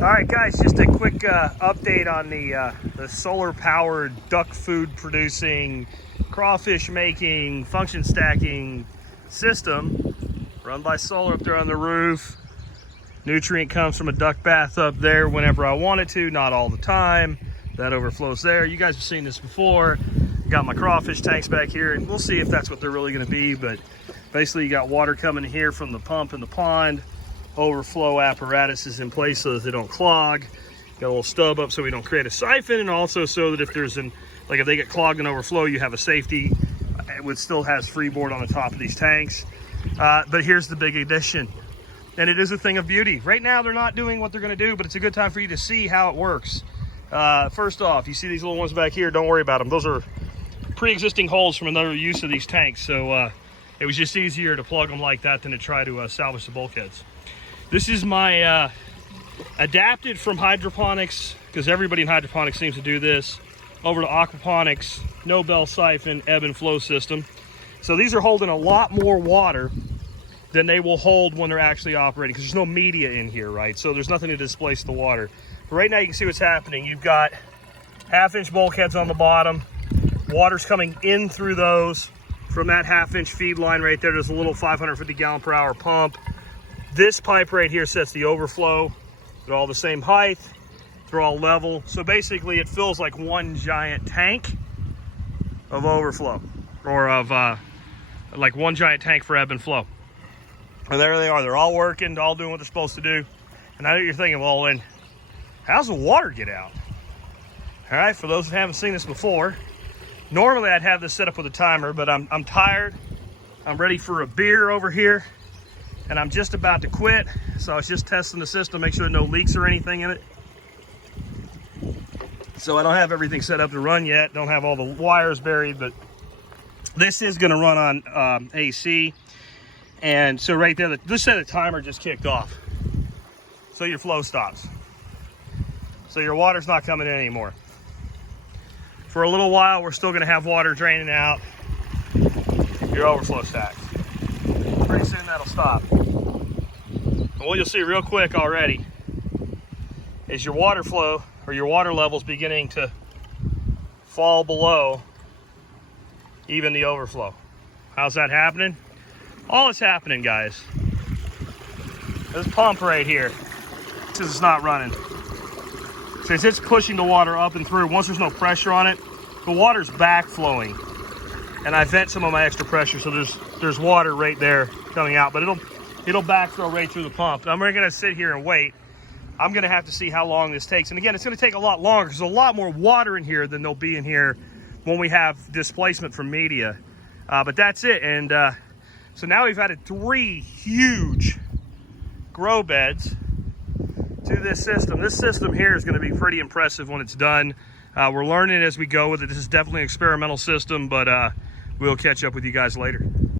All right, guys, just a quick update on the solar-powered duck food producing, crawfish making, function stacking system run by solar up there on the roof. Nutrient comes from a duck bath up there whenever I want it to, not all the time. That overflows there. You guys have seen this before. Got my crawfish tanks back here, and we'll see if that's what they're really going to be, but basically you got water coming here from the pump in the pond. Overflow apparatus is in place so that they don't clog. Got a little stub up so we don't create a siphon, and also so that if there's if they get clogged and overflow, you have a safety. It still has freeboard on the top of these tanks. But here's the big addition, and it is a thing of beauty. Right now they're not doing what they're going to do, but it's a good time for you to see how it works. First off, you see these little ones back here, don't worry about them. Those are pre-existing holes from another use of these tanks, so it was just easier to plug them like that than to try to salvage the bulkheads. This is my adapted from hydroponics, because everybody in hydroponics seems to do this, over to Aquaponics, no bell siphon, ebb and flow system. So these are holding a lot more water than they will hold when they're actually operating, because there's no media in here, right? So there's nothing to displace the water. But right now you can see what's happening. You've got 1/2-inch bulkheads on the bottom. Water's coming in through those. From that 1/2-inch feed line right there, there's a little 550 gallon per hour pump. This pipe right here sets the overflow. They're all the same height. They're all level. So basically it feels like one giant tank of overflow, or of like one giant tank for ebb and flow. And there they are. They're all working, all doing what they're supposed to do. And I know you're thinking, well, then how's the water get out? All right, for those who haven't seen this before, normally I'd have this set up with a timer, but I'm tired. I'm ready for a beer over here, and I'm just about to quit. So I was just testing the system, make sure no leaks or anything in it. So I don't have everything set up to run yet. Don't have all the wires buried, but this is gonna run on AC. And so right there, this set of timer just kicked off. So your flow stops. So your water's not coming in anymore. For a little while, we're still gonna have water draining out your overflow stacks. Pretty soon that'll stop. And what you'll see real quick already is your water flow, or your water levels, beginning to fall below even the overflow. How's that happening? All that's happening, guys, this pump right here, since it's not running, since it's pushing the water up and through, once there's no pressure on it, the water's backflowing. And I vent some of my extra pressure, so there's water right there coming out, but it'll backflow right through the pump. And I'm gonna sit here and wait. I'm gonna have to see how long this takes. And again, it's gonna take a lot longer, because there's a lot more water in here than there'll be in here when we have displacement from media. But that's it. And so now we've added 3 huge grow beds to this system. This system here is gonna be pretty impressive when it's done. We're learning as we go with it. This is definitely an experimental system, but we'll catch up with you guys later.